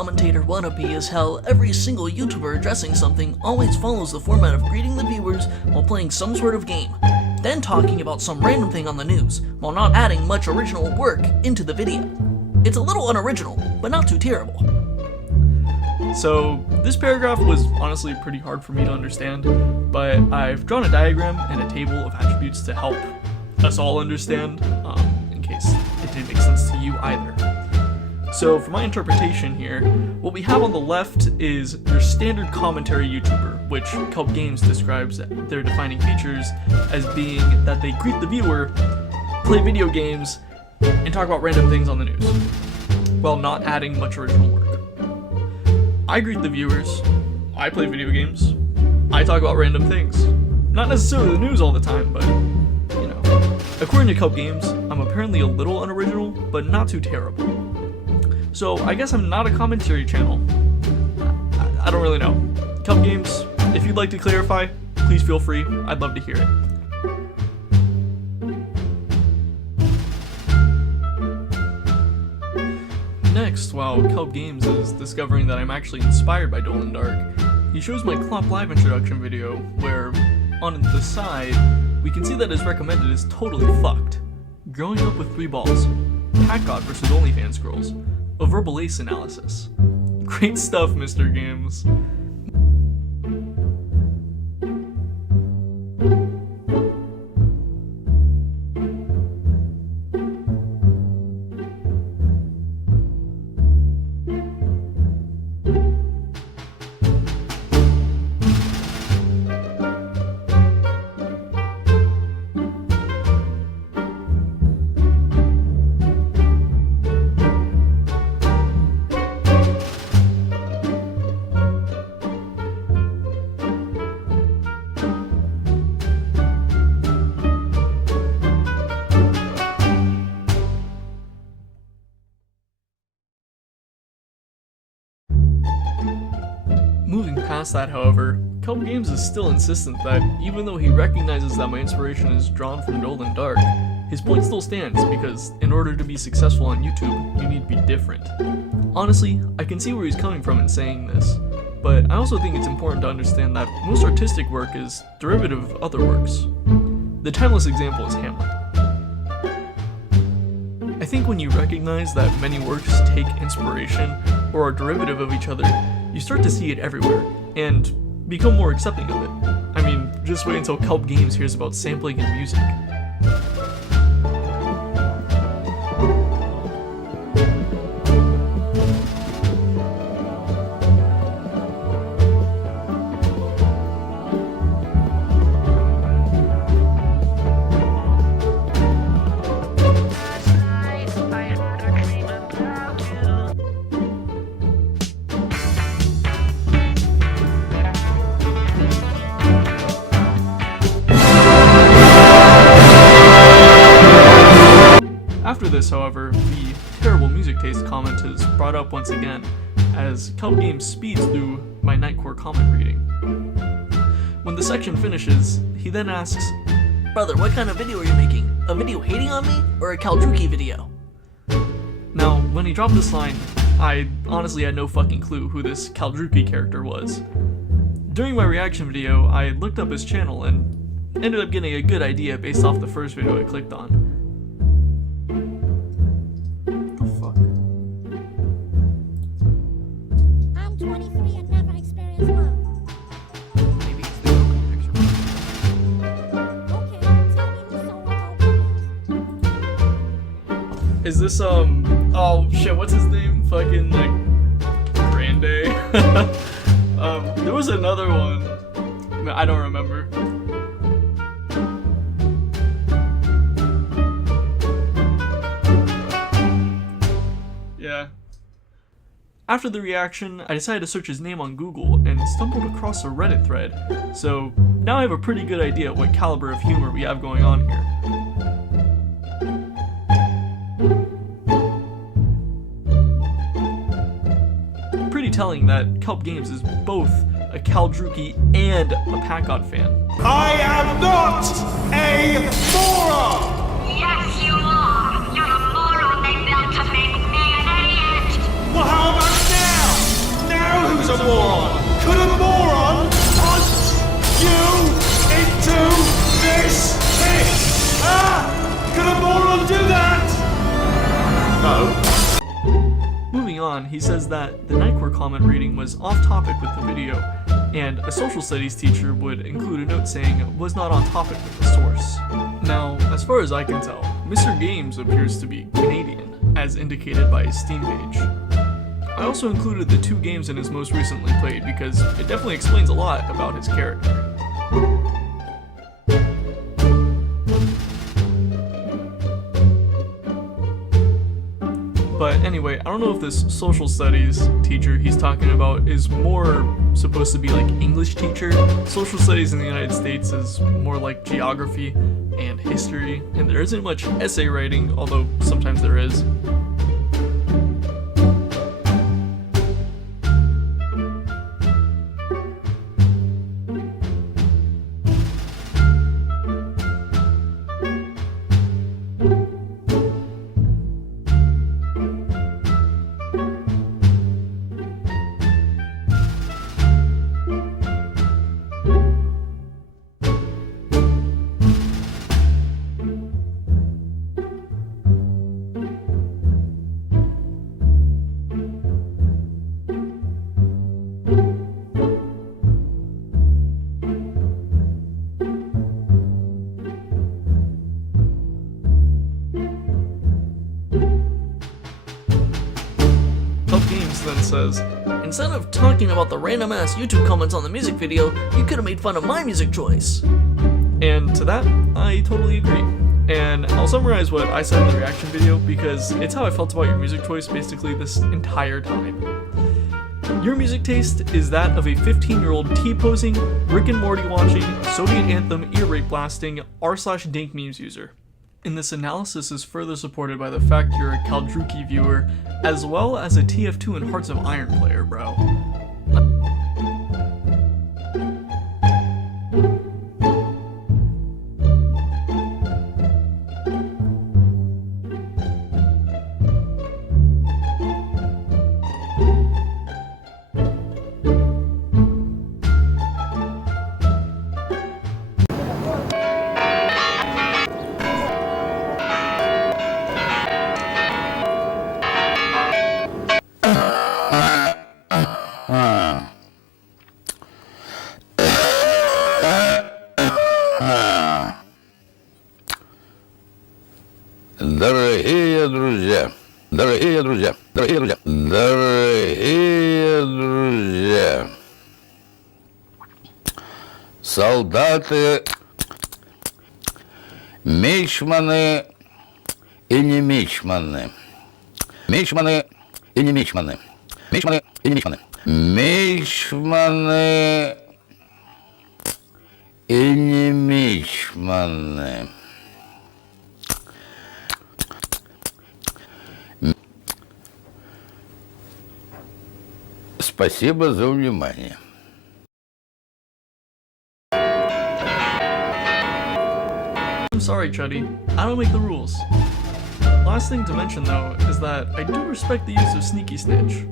commentator wannabe is how every single YouTuber addressing something always follows the format of greeting the viewers while playing some sort of game, then talking about some random thing on the news, while not adding much original work into the video. It's a little unoriginal, but not too terrible. So this paragraph was honestly pretty hard for me to understand, but I've drawn a diagram and a table of attributes to help us all understand, in case it didn't make sense to you either. So for my interpretation here, what we have on the left is your standard commentary YouTuber, which Kelp Games describes their defining features as being that they greet the viewer, play video games, and talk about random things on the news, while not adding much original work. I greet the viewers, I play video games, I talk about random things. Not necessarily the news all the time, but, you know. According to Kelp Games, I'm apparently a little unoriginal, but not too terrible. So I guess I'm not a commentary channel. I don't really know. Kelp Games, if you'd like to clarify, please feel free. I'd love to hear it. Next, while Kelp Games is discovering that I'm actually inspired by Dull and Dark, he shows my Clomp Live introduction video, where, on the side, we can see that his recommended is totally fucked. Growing up with 3 balls, Pat God versus OnlyFans girls, a verbal ace analysis. Great stuff, Mr. Games. Moving past that, however, Kelp Games is still insistent that even though he recognizes that my inspiration is drawn from Dull and Dark, his point still stands because in order to be successful on YouTube, you need to be different. Honestly, I can see where he's coming from in saying this, but I also think it's important to understand that most artistic work is derivative of other works. The timeless example is Hamlet. I think when you recognize that many works take inspiration or are derivative of each other, you start to see it everywhere, and become more accepting of it. I mean, just wait until Kelp Games hears about sampling in music. After this, however, the terrible music taste comment is brought up once again, as Kelp Games speeds through my Nightcore comment reading. When the section finishes, he then asks, "Brother, what kind of video are you making? A video hating on me, or a Kaldruki video?" Now, when he dropped this line, I honestly had no fucking clue who this Kaldruki character was. During my reaction video, I looked up his channel and ended up getting a good idea based off the first video I clicked on. I'm 23 and never experienced love. Maybe it's the open picture. Okay, tell me who's so open. Is this, oh shit, what's his name? Fucking, like, Grande? There was another one. I don't remember. Yeah. After the reaction, I decided to search his name on Google and stumbled across a Reddit thread, so now I have a pretty good idea what caliber of humor we have going on here. Pretty telling that Kelp Games is both a Kaldruki and a Pat-God fan. I am not a moron! Yes, you are. You're a moron they built to make me an idiot. Well, how about now? on, he says that the Nightcore comment reading was off topic with the video, and a social studies teacher would include a note saying it was not on topic with the source. Now, as far as I can tell, Mr. Games appears to be Canadian, as indicated by his Steam page. I also included the 2 games in his most recently played because it definitely explains a lot about his character. But anyway, I don't know if this social studies teacher he's talking about is more supposed to be like English teacher. Social studies in the United States is more like geography and history, and there isn't much essay writing, although sometimes there is. Then says, Instead of talking about the random ass YouTube comments on the music video, you could have made fun of my music choice. and to that, I totally agree. And I'll summarize what I said in the reaction video because it's how I felt about your music choice basically this entire time. Your music taste is that of a 15-year-old T-posing, Rick and Morty watching, Soviet anthem ear rape blasting, r/dink memes user. And this analysis is further supported by the fact you're a Kaldruki viewer, as well as a TF2 and Hearts of Iron player, bro. Дорогие друзья, дорогие друзья, дорогие друзья, дорогие друзья, солдаты, мичманы и не мичманы, мичманы и не мичманы, мичманы и не мичманы, мичманы и не мичманы. Спасибо за внимание. I'm sorry, Chuddy. I don't make the rules. Last thing to mention, though, is that I do respect the use of Sneaky Snitch.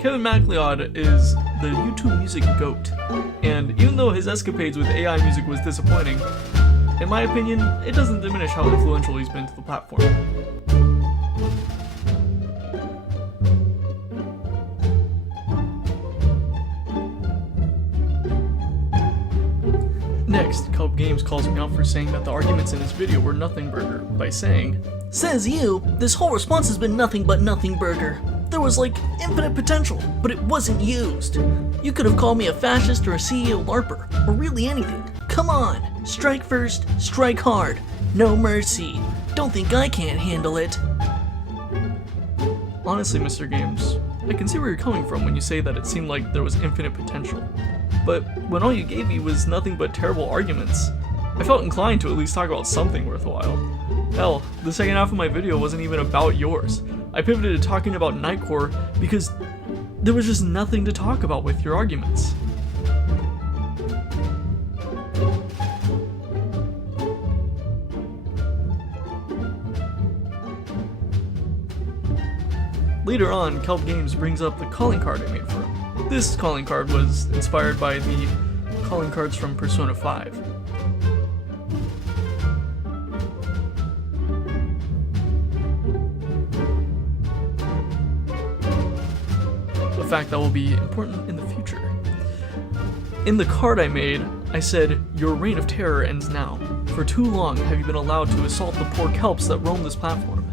Kevin MacLeod is the YouTube music GOAT, and even though his escapades with AI music was disappointing, in my opinion, it doesn't diminish how influential he's been to the platform. Next, Kelp Games calls me out for saying that the arguments in his video were nothing burger by saying, Says you, this whole response has been nothing but nothing burger. There was like infinite potential, but it wasn't used. You could have called me a fascist or a CEO LARPer, or really anything. Come on, strike first, strike hard. No mercy. Don't think I can't handle it. honestly, Mr. Games, I can see where you're coming from when you say that it seemed like there was infinite potential. But when all you gave me was nothing but terrible arguments, I felt inclined to at least talk about something worthwhile. Hell, the second half of my video wasn't even about yours. I pivoted to talking about Nightcore because there was just nothing to talk about with your arguments. Later on, Kelp Games brings up the calling card I made for him. This calling card was inspired by the calling cards from Persona 5. fact that will be important in the future. In the card I made, I said, "Your reign of terror ends now. For too long have you been allowed to assault the poor kelps that roam this platform."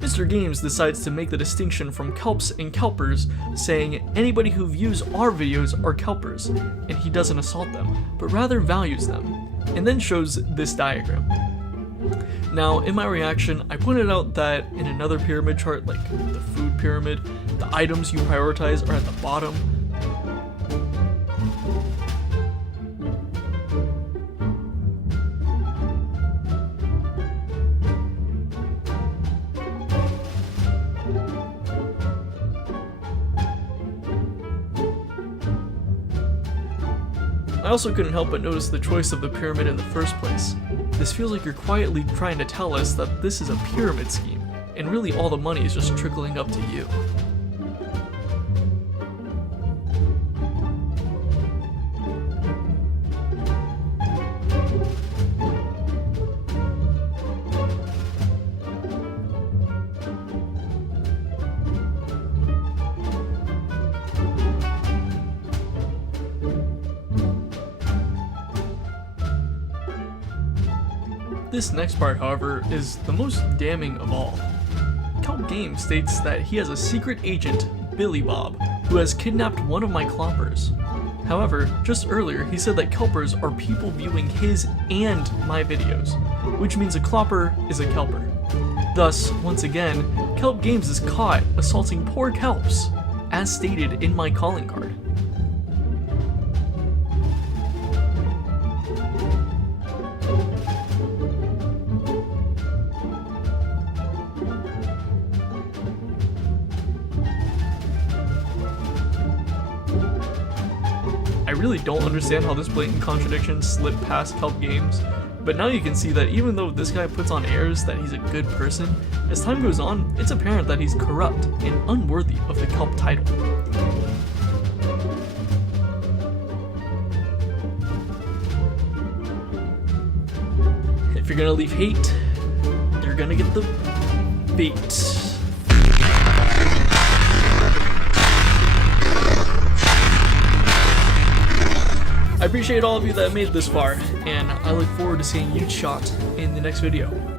Mr. Games decides to make the distinction from kelps and kelpers, saying anybody who views our videos are kelpers, and he doesn't assault them, but rather values them, and then shows this diagram. Now, in my reaction, I pointed out that in another pyramid chart, like the food pyramid, the items you prioritize are at the bottom. I also couldn't help but notice the choice of the pyramid in the first place. This feels like you're quietly trying to tell us that this is a pyramid scheme, and really all the money is just trickling up to you. This next part, however, is the most damning of all. Kelp Game states that he has a secret agent, Billy Bob, who has kidnapped one of my cloppers. However, just earlier he said that kelpers are people viewing his and my videos, which means a clopper is a kelper. Thus, once again, Kelp Games is caught assaulting poor kelps, as stated in my calling card. I really don't understand how this blatant contradiction slipped past Kelp Games, but now you can see that even though this guy puts on airs that he's a good person, as time goes on, it's apparent that he's corrupt and unworthy of the Kelp title. If you're gonna leave hate, you're gonna get the bait. I appreciate all of you that made it this far, and I look forward to seeing you shot in the next video.